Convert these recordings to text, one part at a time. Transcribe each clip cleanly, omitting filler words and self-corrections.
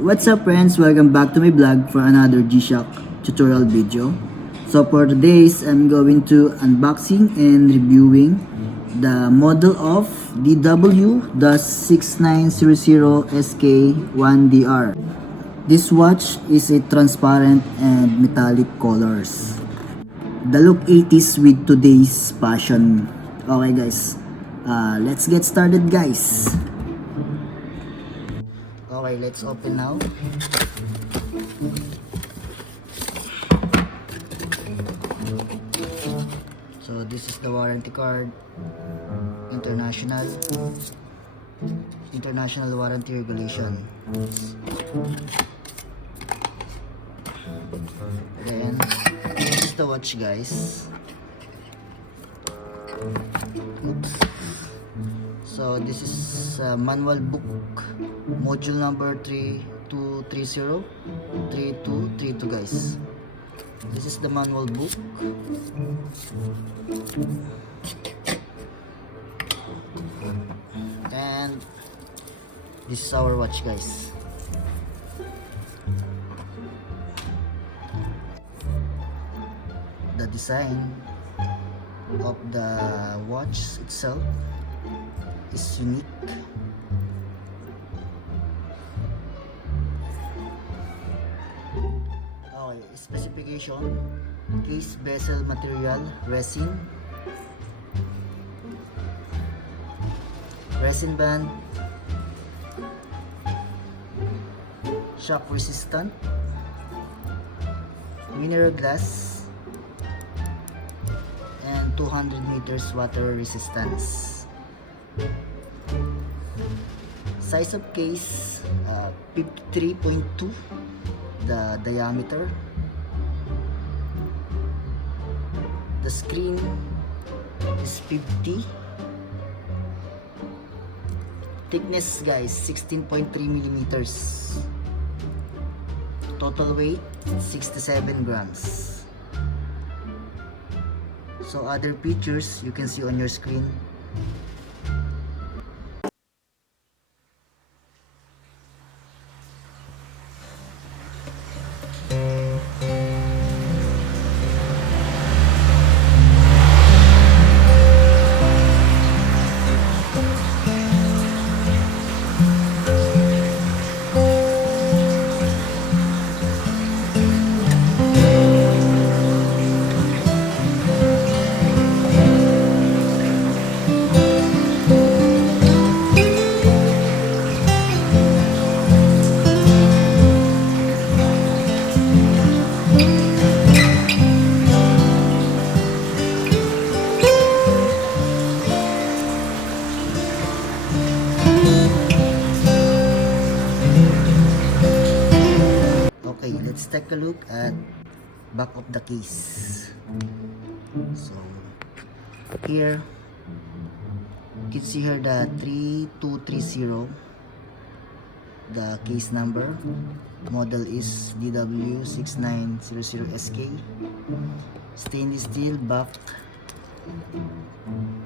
What's up friends? Welcome back to my vlog for another G-Shock tutorial video. So for today's, I'm going to unboxing and reviewing the model of DW-6900SK1DR. This watch is a transparent and metallic colors. The look 80s with today's fashion. Okay guys, let's get started guys. Okay, let's open now. So this is the warranty card. International warranty regulation. Then this is the watch guys. Oops. So this is manual book module number 3232 guys. This is the manual book. And this is our watch guys. The design of the watch itself is unique. Okay, specification: case bezel material, resin band, shock resistant, mineral glass, and 200 meters water resistance. Size of case 53.2 the diameter. The screen is 50. Thickness guys 16.3 millimeters. Total weight 67 grams. So other features you can see on your screen. Okay, let's take a look at back of the case. So here you can see here the 3230, the case number. Model is DW-6900SK, stainless steel back,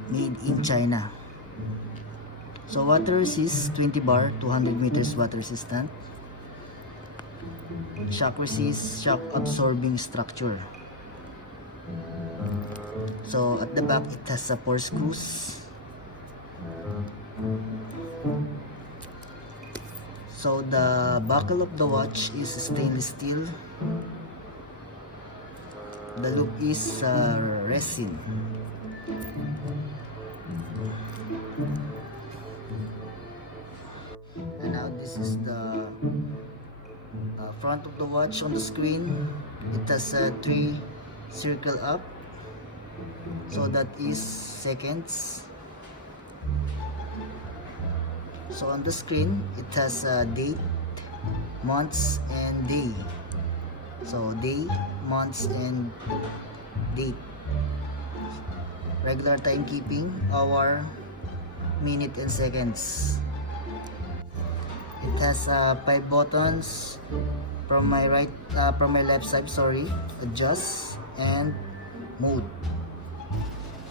made in China. So water resist 20 bar, 200 meters water resistant. Shock resist, shock absorbing structure. So at the back it has 4 screws. So the buckle of the watch is stainless steel. The loop is resin. And now this is the front of the watch. On the screen it has 3 circle up, so that is seconds. So on the screen it has date, months and day. So day, months and date. Regular timekeeping, hour, minute and seconds. It has 5 buttons. From my left side, adjust and mode.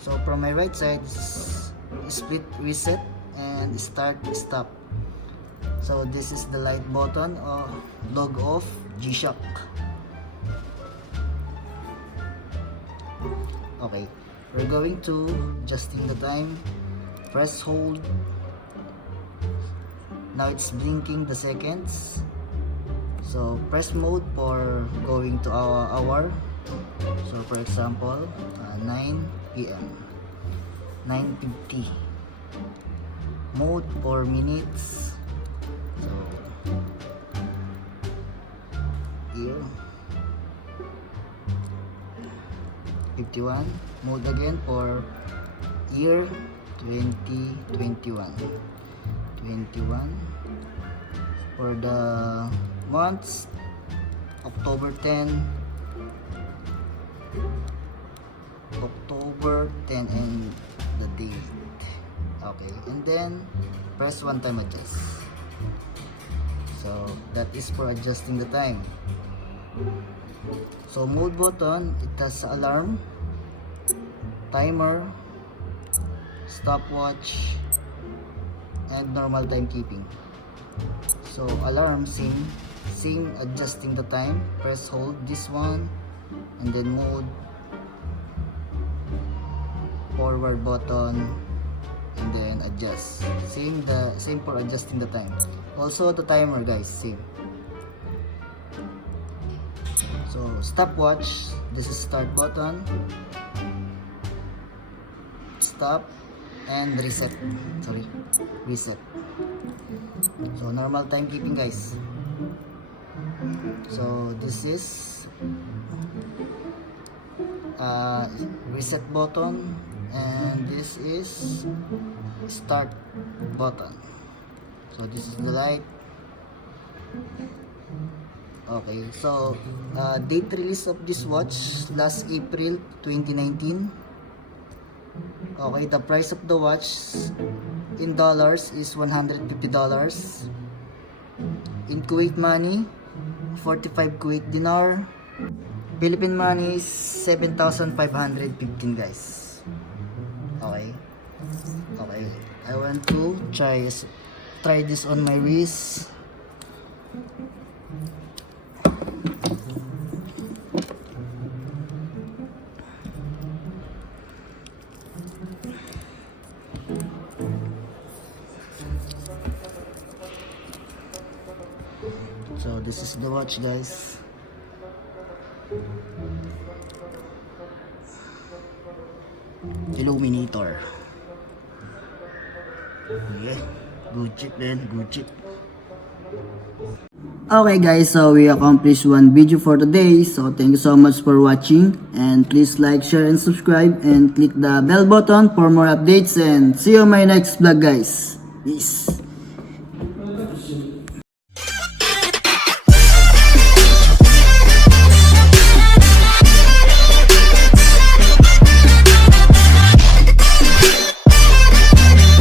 So from my right side, split, reset and start, stop. So this is the light button or log off G-Shock. Okay, we're going to adjusting the time. Press hold. Now it's blinking the seconds. So press mode for going to our hour. So for example, 9 p.m. 9:50. Mode for minutes. So here 51. Mode again for year 2021. 21 for the months October 10 and the date. Okay, and then press one time adjust. So that is for adjusting the time. So mode button, it has alarm, timer, stopwatch, and normal timekeeping. So alarm, same adjusting the time. Press hold this one, and then mode, forward button, and then adjust. Same for adjusting the time. Also the timer, guys, same. So stopwatch, this is start button, stop, and reset. Reset. So normal timekeeping, guys. So this is reset button, and this is start button. So this is the light. Okay, so date release of this watch last April 2019. Okay, the price of the watch in dollars is $150. In Kuwait money, 45 Kuwait dinar. Philippine money is 7,515, guys. Okay. Okay, I want to try this on my wrist. So this is the watch, guys. Illuminator. Yeah, good chip then, good chip. Okay guys, so we accomplished one video for today. So thank you so much for watching, and please like, share, and subscribe, and click the bell button for more updates, and see you on my next vlog, guys. Peace.